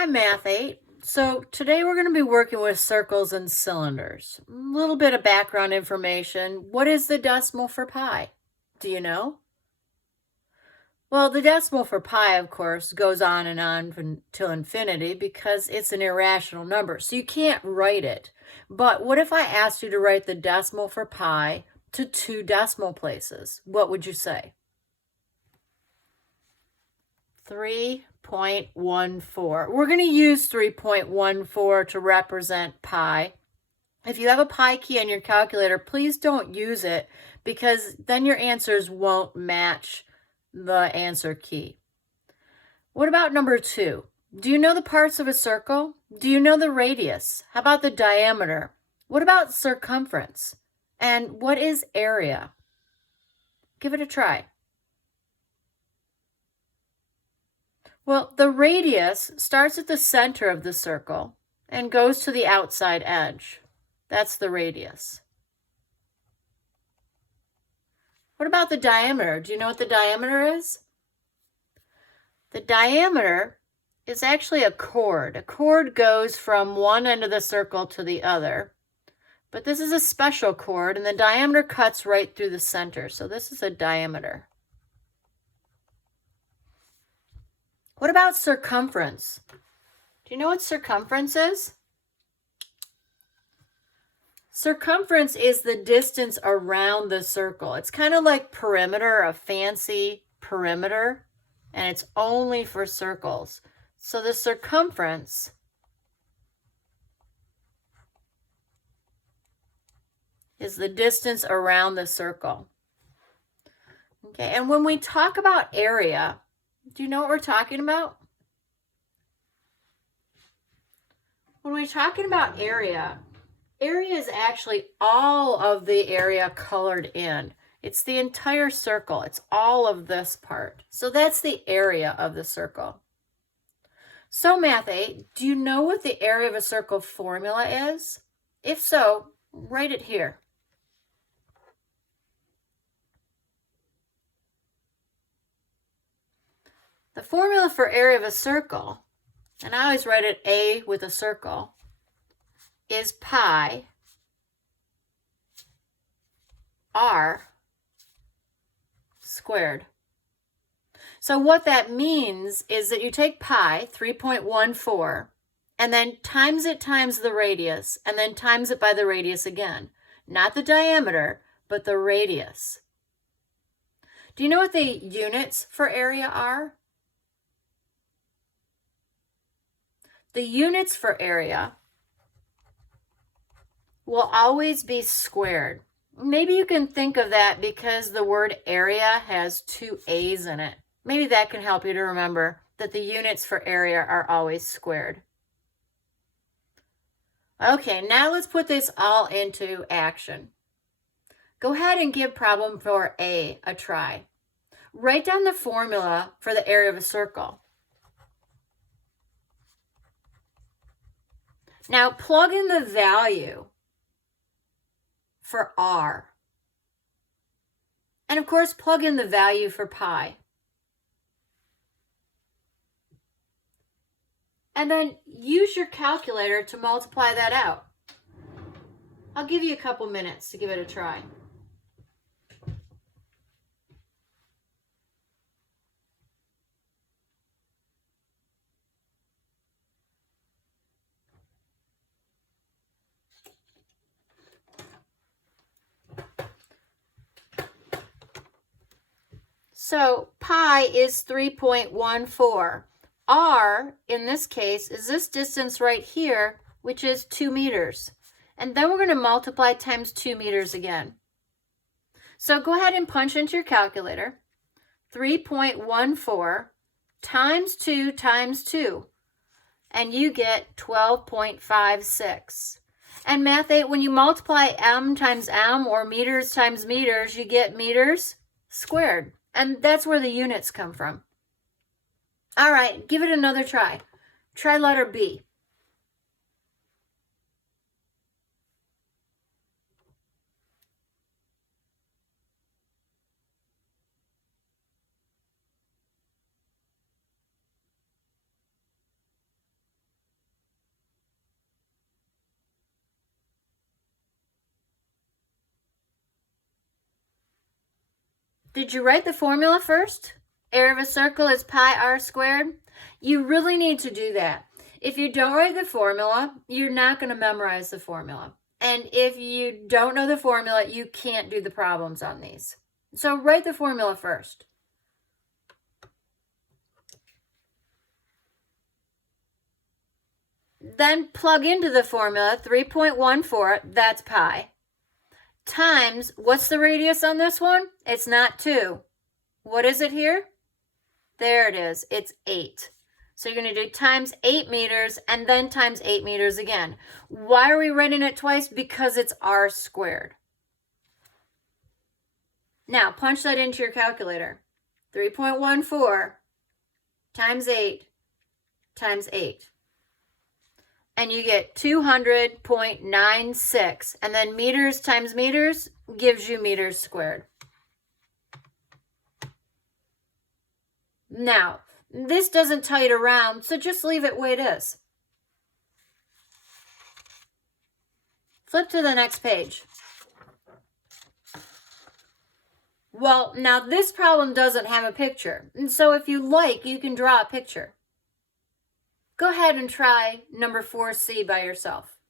Hi, Math 8. So today we're going to be working with circles and cylinders. A little bit of background information. What is the decimal for pi? Do you know? Well, the decimal for pi, of course, goes on and on until infinity because it's an irrational number, so you can't write it. But what if I asked you to write the decimal for pi to 2 decimal places? What would you say? 3.14. We're going to use 3.14 to represent pi. If you have a pi key on your calculator, please don't use it because then your answers won't match the answer key. What about number 2? Do you know the parts of a circle? Do you know the radius? How about the diameter? What about circumference? And what is area? Give it a try. Well, the radius starts at the center of the circle and goes to the outside edge. That's the radius. What about the diameter? Do you know what the diameter is? The diameter is actually a chord. A chord goes from one end of the circle to the other. But this is a special chord, and the diameter cuts right through the center. So this is a diameter. What about circumference? Do you know what circumference is? Circumference is the distance around the circle. It's kind of like perimeter, a fancy perimeter, and it's only for circles. So the circumference is the distance around the circle. Okay, and when we talk about area, do you know what we're talking about? When we're talking about area is actually all of the area colored in. It's the entire circle. It's all of this part. So that's the area of the circle. So Math 8, do you know what the area of a circle formula is? If so, write it here. The formula for area of a circle, and I always write it A with a circle, is pi r squared. So what that means is that you take pi, 3.14, and then times it times the radius, and then times it by the radius again. Not the diameter, but the radius. Do you know what the units for area are? The units for area will always be squared. Maybe you can think of that because the word area has 2 A's in it. Maybe that can help you to remember that the units for area are always squared. Okay, now let's put this all into action. Go ahead and give problem for A a try. Write down the formula for the area of a circle. Now plug in the value for r. And of course, plug in the value for pi. And then use your calculator to multiply that out. I'll give you a couple minutes to give it a try. So pi is 3.14. R, in this case, is this distance right here, which is 2 meters. And then we're going to multiply times 2 meters again. So go ahead and punch into your calculator. 3.14 times 2 times 2. And you get 12.56. And Math 8, when you multiply m times m or meters times meters, you get meters squared. And that's where the units come from. All right, give it another try. Try letter B. Did you write the formula first? Area of a circle is pi r squared. You really need to do that. If you don't write the formula, you're not going to memorize the formula. And if you don't know the formula, you can't do the problems on these. So write the formula first. Then plug into the formula 3.14, that's pi, times, what's the radius on this one? It's not 2. What is it here? There it is. It's 8. So you're going to do times 8 meters and then times 8 meters again. Why are we writing it twice? Because it's r squared. Now, punch that into your calculator. 3.14 times 8 times 8. And you get 200.96. And then meters times meters gives you meters squared. Now, this doesn't tell you to round, so just leave it the way it is. Flip to the next page. Well, now this problem doesn't have a picture, and so if you like, you can draw a picture. Go ahead and try number 4C by yourself.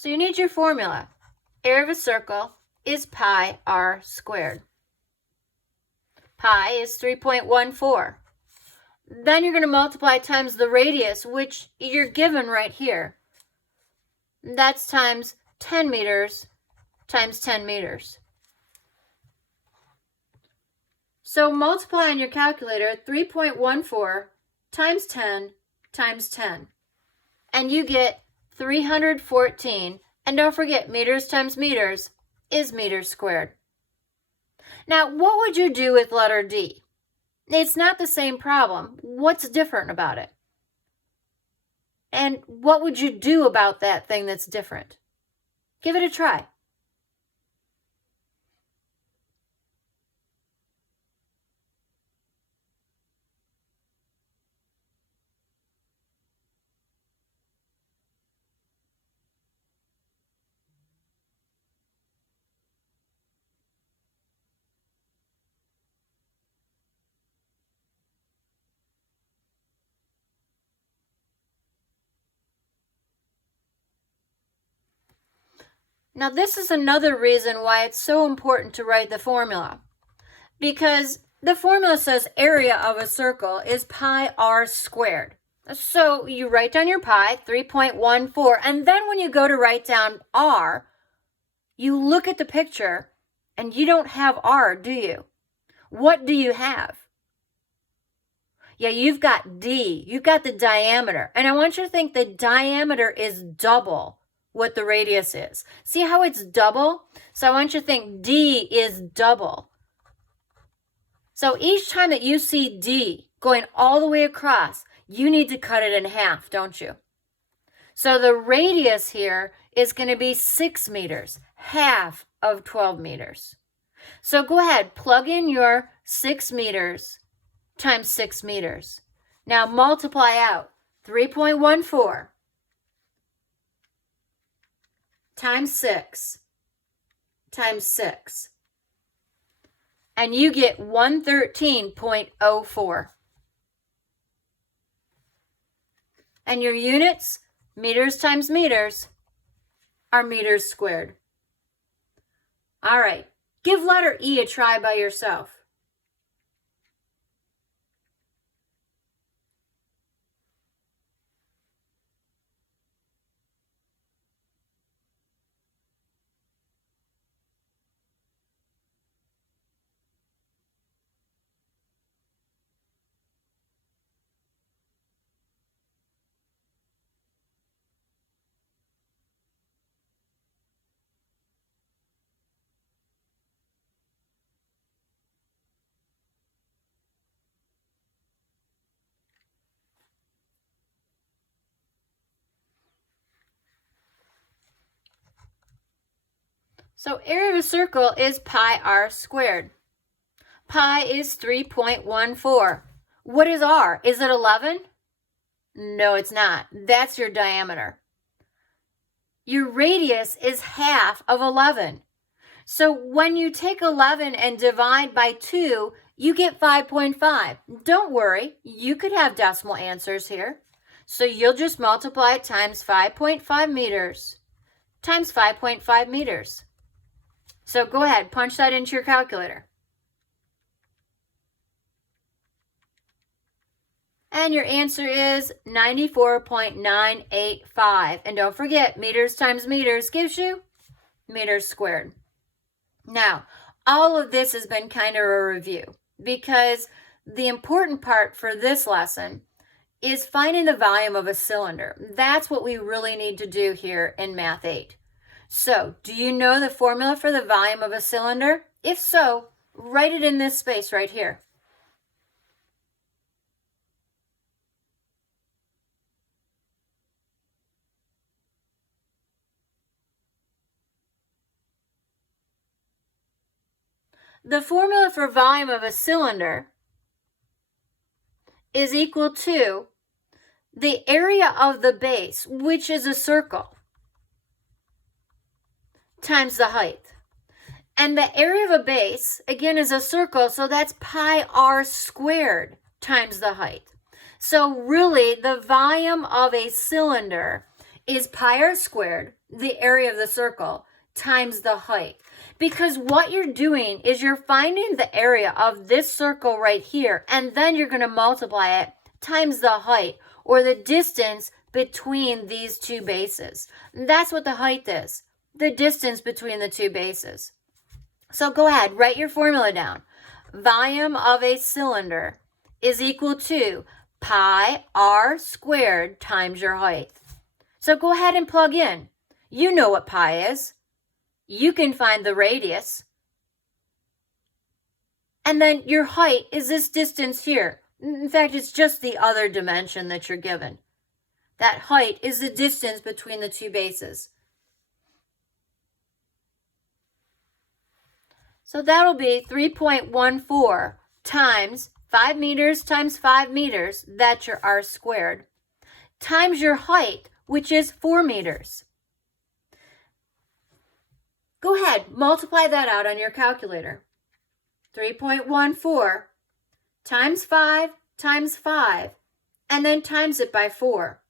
So you need your formula. Area of a circle is pi r squared. Pi is 3.14. Then you're going to multiply times the radius, which you're given right here. That's times 10 meters times 10 meters. So multiply on your calculator 3.14 times 10 times 10. And you get 314. And don't forget, meters times meters is meters squared. Now, what would you do with letter D? It's not the same problem. What's different about it? And what would you do about that thing that's different? Give it a try. Now, this is another reason why it's so important to write the formula. Because the formula says area of a circle is pi r squared. So you write down your pi, 3.14, and then when you go to write down r, you look at the picture and you don't have r, do you? What do you have? Yeah, you've got D. You've got the diameter. And I want you to think the diameter is double what the radius is. See how it's double? So I want you to think D is double. So each time that you see D going all the way across, you need to cut it in half, don't you? So the radius here is going to be 6 meters, half of 12 meters. So go ahead, plug in your 6 meters times 6 meters. Now multiply out 3.14 times 6 times 6. And you get 113.04. And your units, meters times meters, are meters squared. All right, give letter E a try by yourself. So area of a circle is pi r squared. Pi is 3.14. What is r? Is it 11? No, it's not. That's your diameter. Your radius is half of 11. So when you take 11 and divide by 2, you get 5.5. Don't worry, you could have decimal answers here. So you'll just multiply it times 5.5 meters times 5.5 meters. So go ahead, punch that into your calculator. And your answer is 94.985. And don't forget, meters times meters gives you meters squared. Now, all of this has been kind of a review because the important part for this lesson is finding the volume of a cylinder. That's what we really need to do here in Math 8. So, do you know the formula for the volume of a cylinder? If so, write it in this space right here. The formula for volume of a cylinder is equal to the area of the base, which is a circle, times the height. And the area of a base, again, is a circle, so that's pi r squared times the height. So really, the volume of a cylinder is pi r squared, the area of the circle, times the height. Because what you're doing is you're finding the area of this circle right here, and then you're going to multiply it times the height, or the distance between these two bases. And that's what the height is, the distance between the two bases. So go ahead, write your formula down. Volume of a cylinder is equal to pi r squared times your height. So go ahead and plug in. You know what pi is. You can find the radius. And then your height is this distance here. In fact, it's just the other dimension that you're given. That height is the distance between the two bases. So that'll be 3.14 times 5 meters times 5 meters, that's your r squared, times your height, which is 4 meters. Go ahead, multiply that out on your calculator. 3.14 times 5 times 5, and then times it by 4.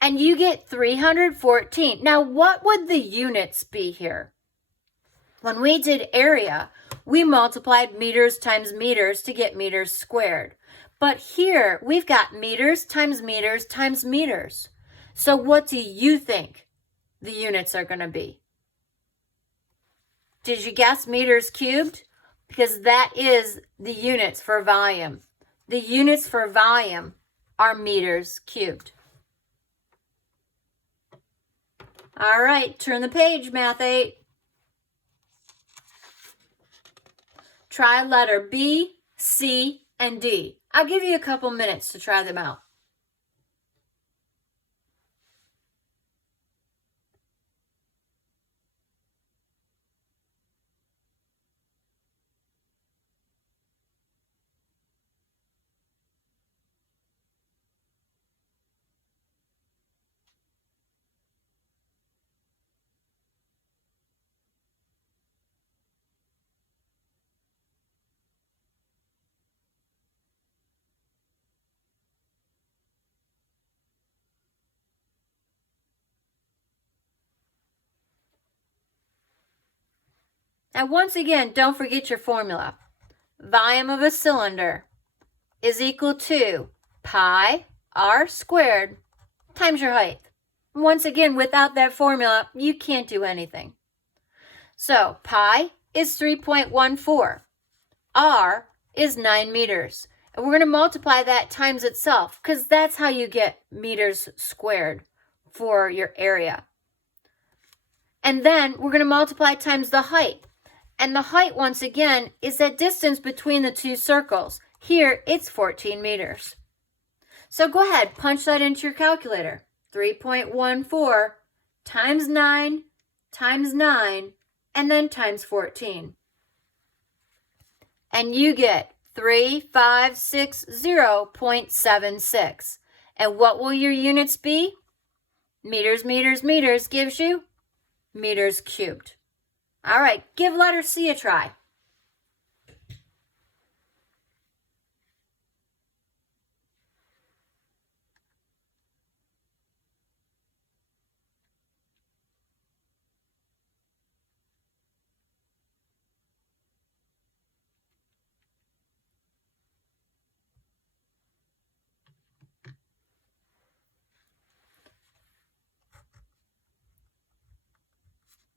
And you get 314. Now, what would the units be here? When we did area, we multiplied meters times meters to get meters squared. But here, we've got meters times meters times meters. So what do you think the units are going to be? Did you guess meters cubed? Because that is the units for volume. The units for volume are meters cubed. All right, turn the page, Math 8. Try letter B, C, and D. I'll give you a couple minutes to try them out. Now, once again, don't forget your formula. Volume of a cylinder is equal to pi r squared times your height. Once again, without that formula, you can't do anything. So, pi is 3.14. R is 9 meters. And we're going to multiply that times itself because that's how you get meters squared for your area. And then we're going to multiply times the height. And the height, once again, is that distance between the two circles. Here, it's 14 meters. So go ahead, punch that into your calculator. 3.14 times 9 times 9 and then times 14. And you get 3560.76. And what will your units be? Meters, meters, meters gives you meters cubed. All right, give letter C a try.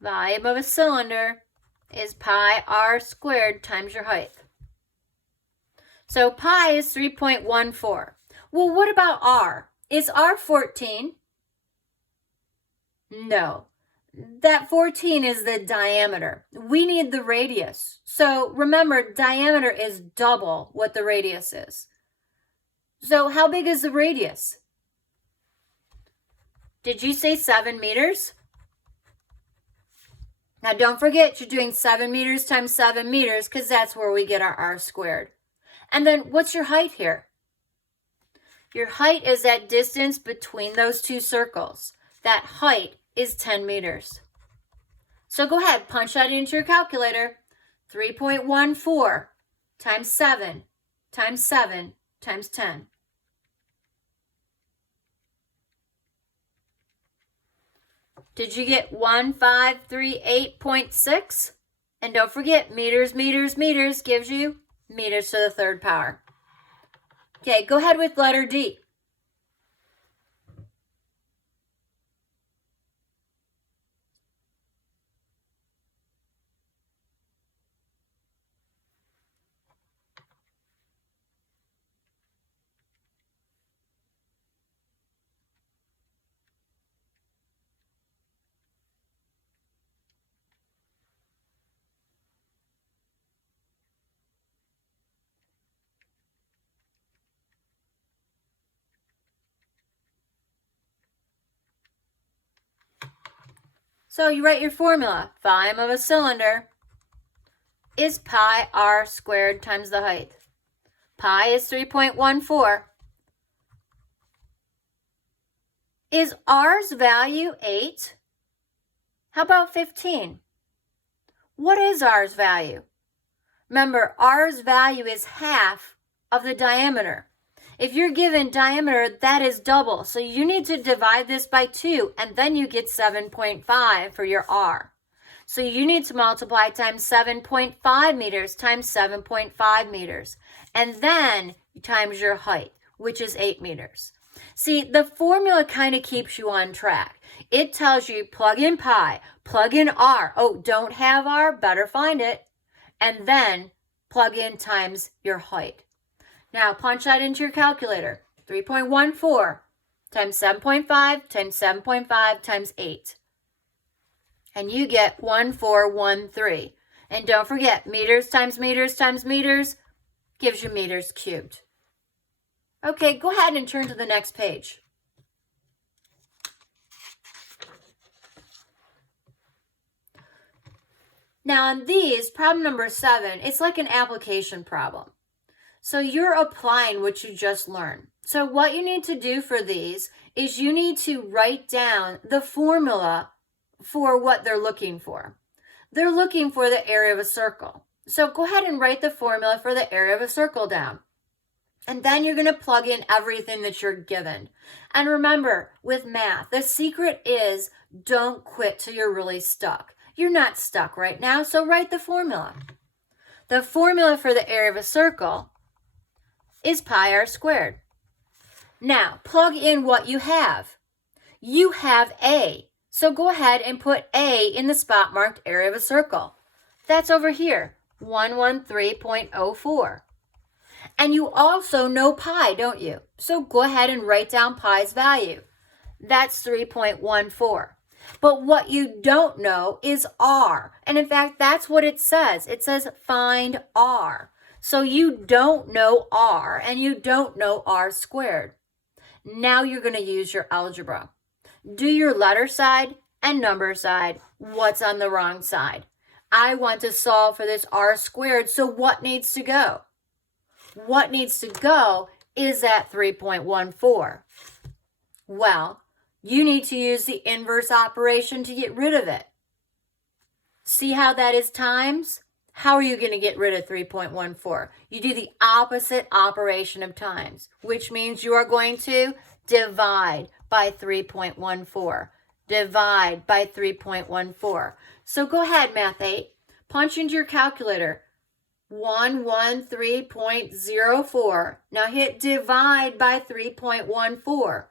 Volume of a cylinder is pi r squared times your height. So pi is 3.14. Well, what about r? Is r 14? No. That 14 is the diameter. We need the radius. So remember, diameter is double what the radius is. So how big is the radius? Did you say 7 meters? Now don't forget you're doing 7 meters times 7 meters because that's where we get our r squared. And then what's your height here? Your height is that distance between those two circles. That height is 10 meters. So go ahead, punch that into your calculator. 3.14 times 7 times 7 times 10. Did you get 1538.6? And don't forget, meters, meters, meters gives you meters to the third power. Okay, go ahead with letter D. So you write your formula. Volume of a cylinder is pi r squared times the height. Pi is 3.14. Is r's value 8? How about 15? What is r's value? Remember, r's value is half of the diameter. If you're given diameter, that is double. So you need to divide this by 2, and then you get 7.5 for your r. So you need to multiply times 7.5 meters times 7.5 meters. And then times your height, which is 8 meters. See, the formula kind of keeps you on track. It tells you plug in pi, plug in r. Oh, don't have r? Better find it. And then plug in times your height. Now, punch that into your calculator. 3.14 times 7.5 times 7.5 times 8. And you get 1413. And don't forget, meters times meters times meters gives you meters cubed. Okay, go ahead and turn to the next page. Now, on these, problem number 7, it's like an application problem. So you're applying what you just learned. So what you need to do for these is you need to write down the formula for what they're looking for. They're looking for the area of a circle. So go ahead and write the formula for the area of a circle down. And then you're going to plug in everything that you're given. And remember, with math, the secret is don't quit till you're really stuck. You're not stuck right now, so write the formula. The formula for the area of a circle is pi r squared. Now, plug in what you have. You have A. So go ahead and put A in the spot marked area of a circle. That's over here, 113.04. And you also know pi, don't you? So go ahead and write down pi's value. That's 3.14. But what you don't know is r. And in fact, that's what it says. It says find r. So you don't know r, and you don't know r squared. Now you're going to use your algebra. Do your letter side and number side. What's on the wrong side? I want to solve for this r squared, so what needs to go? What needs to go is that 3.14. Well, you need to use the inverse operation to get rid of it. See how that is times? How are you going to get rid of 3.14? You do the opposite operation of times, which means you are going to divide by 3.14. Divide by 3.14. So go ahead, Math 8. Punch into your calculator. 113.04. Now hit divide by 3.14.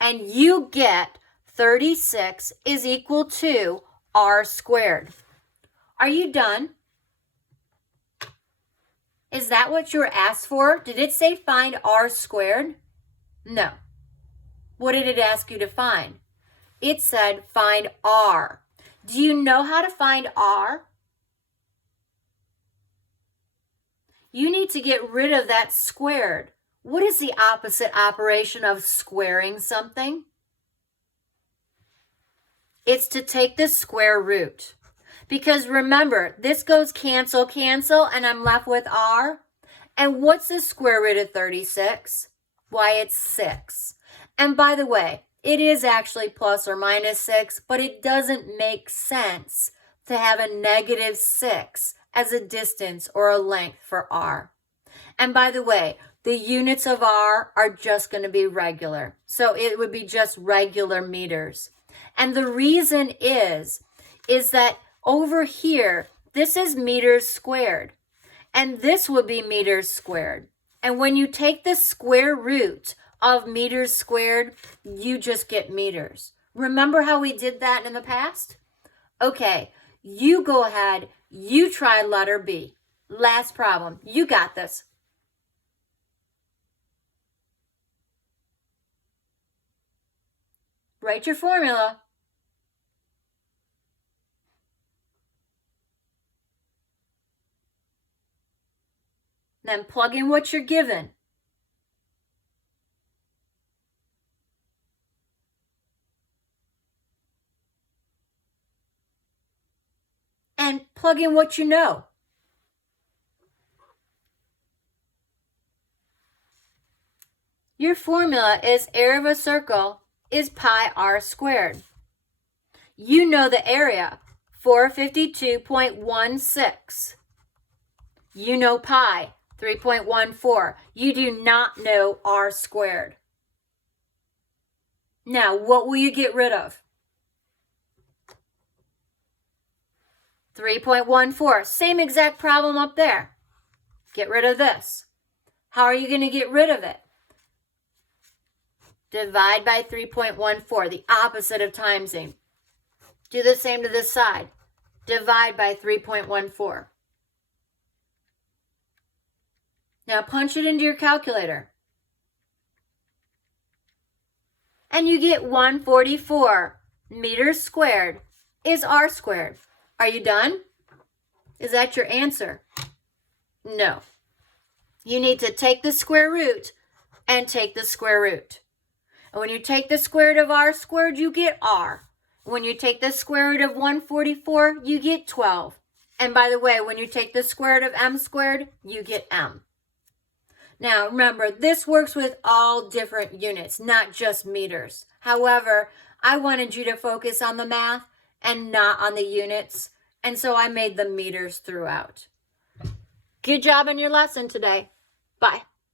And you get 36 is equal to r squared. Are you done? Is that what you were asked for? Did it say find r squared? No. What did it ask you to find? It said find r. Do you know how to find r? You need to get rid of that squared. What is the opposite operation of squaring something? It's to take the square root. Because remember, this goes cancel, cancel, and I'm left with r. And what's the square root of 36? Why, it's 6. And by the way, it is actually plus or minus 6, but it doesn't make sense to have a negative 6 as a distance or a length for r. And by the way, the units of r are just going to be regular. So it would be just regular meters. And the reason is that over here, this is meters squared. And this would be meters squared. And when you take the square root of meters squared, you just get meters. Remember how we did that in the past? Okay, you go ahead. You try letter B. Last problem. You got this. Write your formula. Then plug in what you're given. And plug in what you know. Your formula is area of a circle is pi r squared. You know the area, 452.16. You know pi, 3.14. You do not know r squared. Now, what will you get rid of? 3.14. Same exact problem up there. Get rid of this. How are you going to get rid of it? Divide by 3.14, the opposite of timesing. Do the same to this side. Divide by 3.14. Now punch it into your calculator. And you get 144 meters squared is r squared. Are you done? Is that your answer? No. You need to take the square root and take the square root. And when you take the square root of r squared, you get r. When you take the square root of 144, you get 12. And by the way, when you take the square root of m squared, you get m. Now, remember, this works with all different units, not just meters. However, I wanted you to focus on the math and not on the units, and so I made the meters throughout. Good job on your lesson today. Bye.